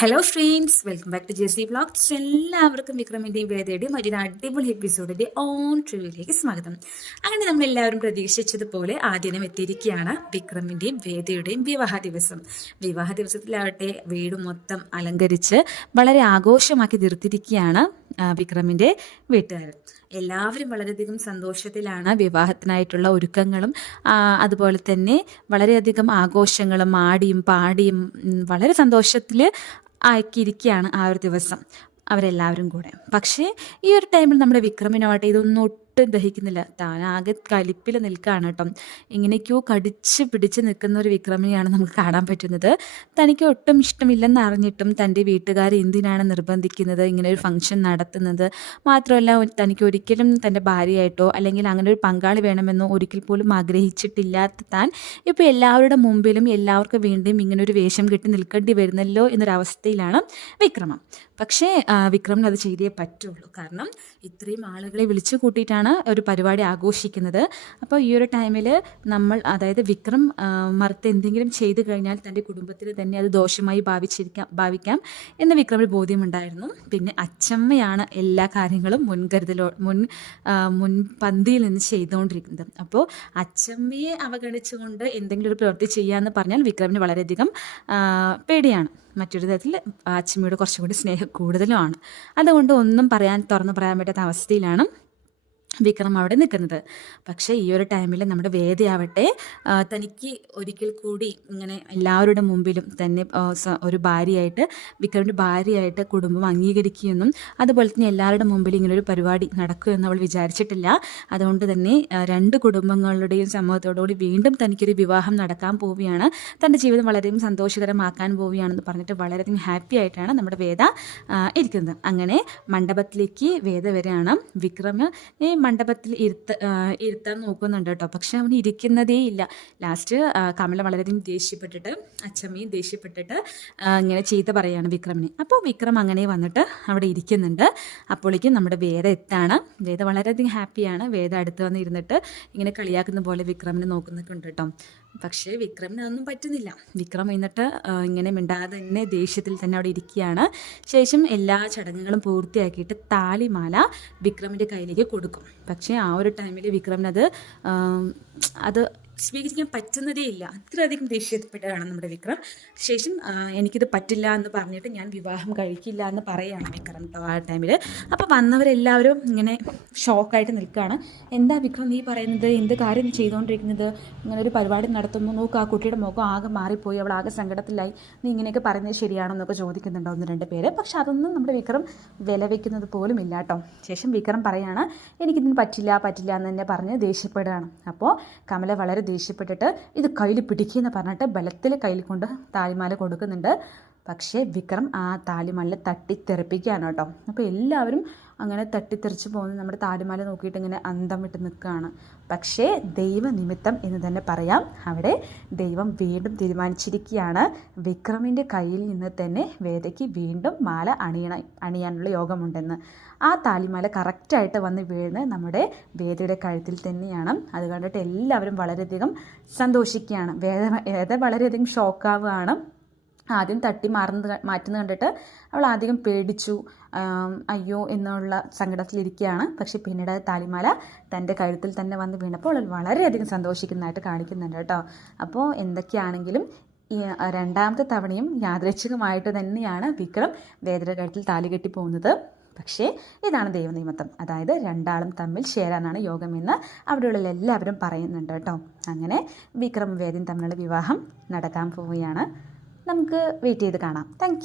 Hello friends, welcome back to JC vlogs. എല്ലാവർക്കും വിക്രമിൻ്റെയും വേദയുടെയും ഒരു അടിപൊളി എപ്പിസോഡിൻ്റെ ഓൺ ട്രിവിലേക്ക് സ്വാഗതം. അങ്ങനെ നമ്മളെല്ലാവരും പ്രതീക്ഷിച്ചതുപോലെ ആദ്യം എത്തിയിരിക്കുകയാണ് വിക്രമിൻ്റെയും വേദയുടെയും വിവാഹ ദിവസം. വിവാഹ ദിവസത്തിലാവട്ടെ വീട് മൊത്തം അലങ്കരിച്ച് വളരെ ആഘോഷമാക്കി തീർത്തിരിക്കുകയാണ് വിക്രമിൻ്റെ വീട്ടുകാർ. എല്ലാവരും വളരെയധികം സന്തോഷത്തിലാണ്. വിവാഹത്തിനായിട്ടുള്ള ഒരുക്കങ്ങളും അതുപോലെ തന്നെ വളരെയധികം ആഘോഷങ്ങളും ആടിയും പാടിയും വളരെ സന്തോഷത്തിൽ ആക്കിയിരിക്കുകയാണ് ആ ഒരു ദിവസം അവരെല്ലാവരും കൂടെ. പക്ഷേ ഈ ഒരു ടൈമിൽ നമ്മുടെ വിക്രമിനാവട്ടെ ഇതൊന്നും ഒട്ടും ദഹിക്കുന്നില്ല. താൻ ആകെ കലിപ്പിൽ നിൽക്കുകയാണ് കേട്ടോ. ഇങ്ങനെയൊക്കെയോ കടിച്ച് പിടിച്ച് നിൽക്കുന്ന ഒരു വിക്രമിനെയാണ് നമുക്ക് കാണാൻ പറ്റുന്നത്. തനിക്ക് ഒട്ടും ഇഷ്ടമില്ലെന്ന് അറിഞ്ഞിട്ടും തൻ്റെ വീട്ടുകാർ എന്തിനാണ് നിർബന്ധിക്കുന്നത് ഇങ്ങനെ ഒരു ഫംഗ്ഷൻ നടത്തുന്നത്? മാത്രമല്ല തനിക്ക് ഒരിക്കലും തൻ്റെ ഭാര്യയായിട്ടോ അല്ലെങ്കിൽ അങ്ങനെ ഒരു പങ്കാളി വേണമെന്നോ ഒരിക്കൽ പോലും ആഗ്രഹിച്ചിട്ടില്ലാത്ത താൻ ഇപ്പോൾ എല്ലാവരുടെ മുമ്പിലും എല്ലാവർക്കും വേണ്ടിയും ഇങ്ങനെ ഒരു വേഷം കെട്ടി നിൽക്കേണ്ടി വരുന്നല്ലോ എന്നൊരവസ്ഥയിലാണ് വിക്രമം. പക്ഷേ വിക്രമിന് അത് ചെയ്തേ പറ്റുള്ളൂ. കാരണം ഇത്രയും ആളുകളെ വിളിച്ചു കൂട്ടിയിട്ടാണ് ഒരു പരിപാടി ആഘോഷിക്കുന്നത്. അപ്പോൾ ഈ ഒരു ടൈമിൽ അതായത് വിക്രം മറുത്ത് എന്തെങ്കിലും ചെയ്തു കഴിഞ്ഞാൽ തൻ്റെ കുടുംബത്തിന് തന്നെ അത് ദോഷമായി ഭാവിക്കാം എന്ന് വിക്രമിന് ബോധ്യമുണ്ടായിരുന്നു. പിന്നെ അച്ചമ്മയാണ് എല്ലാ കാര്യങ്ങളും മുൻപന്തിയിൽ നിന്ന് ചെയ്തുകൊണ്ടിരിക്കുന്നത്. അപ്പോൾ അച്ചമ്മയെ അവഗണിച്ചുകൊണ്ട് എന്തെങ്കിലും ഒരു പ്രവൃത്തി ചെയ്യാമെന്ന് പറഞ്ഞാൽ വിക്രമിന് വളരെയധികം പേടിയാണ്. മറ്റൊരു തരത്തിൽ അച്ചമ്മയോട് കുറച്ചും കൂടി സ്നേഹം കൂടുതലുമാണ്. അതുകൊണ്ട് ഒന്നും തുറന്നു പറയാൻ പറ്റാത്ത അവസ്ഥയിലാണ് വിക്രം അവിടെ നിൽക്കുന്നത്. പക്ഷേ ഈ ഒരു ടൈമിൽ നമ്മുടെ വേദയാവട്ടെ തനിക്ക് ഒരിക്കൽ കൂടി ഇങ്ങനെ എല്ലാവരുടെ മുമ്പിലും തന്നെ ഒരു ഭാര്യയായിട്ട് വിക്രമിൻ്റെ ഭാര്യയായിട്ട് കുടുംബം അംഗീകരിക്കുമെന്നും അതുപോലെ തന്നെ എല്ലാവരുടെ മുമ്പിൽ ഇങ്ങനൊരു പരിപാടി നടക്കുമെന്ന് അവൾ വിചാരിച്ചിട്ടില്ല. അതുകൊണ്ട് തന്നെ രണ്ട് കുടുംബങ്ങളുടെയും സമൂഹത്തോടുകൂടി വീണ്ടും തനിക്കൊരു വിവാഹം നടക്കാൻ പോവുകയാണ്, തൻ്റെ ജീവിതം വളരെയധികം സന്തോഷകരമാക്കാൻ പോവുകയാണെന്ന് പറഞ്ഞിട്ട് വളരെയധികം ഹാപ്പി ആയിട്ടാണ് നമ്മുടെ വേദ ഇരിക്കുന്നത്. അങ്ങനെ മണ്ഡപത്തിലേക്ക് വേദ വരെയാണ്. വിക്രം മണ്ഡപത്തിൽ ഇരുത്താൻ നോക്കുന്നുണ്ട് കേട്ടോ. പക്ഷെ അവൻ ഇരിക്കുന്നതേ ഇല്ല. ലാസ്റ്റ് കമല വളരെയധികം ദേഷ്യപ്പെട്ടിട്ട് അച്ചമ്മയും ദേഷ്യപ്പെട്ടിട്ട് ഇങ്ങനെ ചീത്ത പറയുകയാണ് വിക്രമിനെ. അപ്പോൾ വിക്രം അങ്ങനെ വന്നിട്ട് അവിടെ ഇരിക്കുന്നുണ്ട്. അപ്പോഴേക്കും നമ്മുടെ വേദ എത്താണ്. വേദ വളരെയധികം ഹാപ്പിയാണ്. വേദ അടുത്ത് വന്ന് ഇരുന്നിട്ട് ഇങ്ങനെ കളിയാക്കുന്ന പോലെ വിക്രമിനെ നോക്കുന്നൊക്കെ ഉണ്ട് കേട്ടോ. പക്ഷേ വിക്രമിന് അതൊന്നും പറ്റുന്നില്ല. വിക്രം എന്നിട്ട് ഇങ്ങനെ മിണ്ടാതെ തന്നെ ദേഷ്യത്തിൽ തന്നെ അവിടെ ഇരിക്കുകയാണ്. ശേഷം എല്ലാ ചടങ്ങുകളും പൂർത്തിയാക്കിയിട്ട് താലിമാല വിക്രമിൻ്റെ കയ്യിലേക്ക് കൊടുക്കും. പക്ഷേ ആ ഒരു ടൈമിൽ വിക്രമിനത് അത് സ്വീകരിക്കാൻ പറ്റുന്നതേ ഇല്ല. അത്രയധികം ദേഷ്യപ്പെട്ടാണ് നമ്മുടെ വിക്രം. ശേഷം എനിക്കിത് പറ്റില്ല എന്ന് പറഞ്ഞിട്ട് ഞാൻ വിവാഹം കഴിക്കില്ല എന്ന് പറയുകയാണ് വിക്രം കേട്ടോ ആ ടൈമിൽ. അപ്പോൾ വന്നവരെല്ലാവരും ഇങ്ങനെ ഷോക്കായിട്ട് നിൽക്കുകയാണ്. എന്താ വിക്രം നീ പറയുന്നത്? എന്ത് കാര്യം നീ ചെയ്തുകൊണ്ടിരിക്കുന്നത്? ഇങ്ങനെ ഒരു പരിപാടി നടത്തുമ്പോൾ നോക്ക്, ആ കുട്ടിയുടെ മുഖം ആകെ മാറിപ്പോയി, അവൾ ആകെ സങ്കടത്തിലായി, നീ ഇങ്ങനെയൊക്കെ പറയുന്നത് ശരിയാണോ എന്നൊക്കെ ചോദിക്കുന്നുണ്ടോ ഒന്ന് രണ്ട് പേര്. പക്ഷെ അതൊന്നും നമ്മുടെ വിക്രം വില വയ്ക്കുന്നത് പോലും ഇല്ല കേട്ടോ. ശേഷം വിക്രം പറയുകയാണ് എനിക്കിതിന് പറ്റില്ല എന്ന് തന്നെ പറഞ്ഞ് ദേഷ്യപ്പെടുകയാണ്. അപ്പോൾ കമല വളരെ ദേഷ്യപ്പെട്ടിട്ട് ഇത് കയ്യിൽ പിടിക്കുമെന്ന് പറഞ്ഞിട്ട് ബലത്തിൽ കയ്യിൽ കൊണ്ട് താലിമാല കൊടുക്കുന്നുണ്ട്. പക്ഷേ വിക്രം ആ താലിമാല തട്ടിത്തെറിപ്പിക്കുകയാണ് കേട്ടോ. അപ്പോൾ എല്ലാവരും അങ്ങനെ തട്ടിത്തെറിച്ച് പോകുന്നത് നമ്മുടെ താലിമാല നോക്കിയിട്ട് ഇങ്ങനെ അന്തം വിട്ട് നിൽക്കുകയാണ്. പക്ഷേ ദൈവനിമിത്തം എന്ന് തന്നെ പറയാം. അവിടെ ദൈവം വീണ്ടും തീരുമാനിച്ചിരിക്കുകയാണ് വിക്രമിൻ്റെ കയ്യിൽ നിന്ന് തന്നെ വേദയ്ക്ക് വീണ്ടും മാല അണിയാനുള്ള യോഗമുണ്ടെന്ന്. ആ താലിമാല കറക്റ്റായിട്ട് വന്ന് വീഴുന്നത് നമ്മുടെ വേദയുടെ കഴുത്തിൽ തന്നെയാണ്. അത് കണ്ടിട്ട് എല്ലാവരും വളരെയധികം സന്തോഷിക്കുകയാണ്. വേദ വളരെയധികം ഷോക്കാവുകയാണ്. ആദ്യം തട്ടി മാറ്റുന്നത് കണ്ടിട്ട് അവൾ ആദ്യം പേടിച്ചു, അയ്യോ എന്നുള്ള സങ്കടത്തിലിരിക്കുകയാണ്. പക്ഷെ പിന്നീട് താലിമാല തൻ്റെ കഴുത്തിൽ തന്നെ വന്ന് വീണപ്പോൾ അവൾ വളരെയധികം സന്തോഷിക്കുന്നതായിട്ട് കാണിക്കുന്നുണ്ട് കേട്ടോ. അപ്പോൾ എന്തൊക്കെയാണെങ്കിലും ഈ രണ്ടാമത്തെ തവണയും യാദൃച്ഛികമായിട്ട് തന്നെയാണ് വിക്രം വേദയുടെ കഴുത്തിൽ താലി കെട്ടി പോകുന്നത്. പക്ഷേ ഇതാണ് ദൈവനിമിത്തം, അതായത് രണ്ടാളും തമ്മിൽ ചേരാനാണ് യോഗമെന്ന് അവിടെയുള്ള എല്ലാവരും പറയുന്നുണ്ട് കേട്ടോ. അങ്ങനെ വിക്രം വേദയും തമ്മിലുള്ള വിവാഹം നടക്കാൻ പോവുകയാണ്. നമുക്ക് വെയിറ്റ് ചെയ്ത് കാണാം. താങ്ക്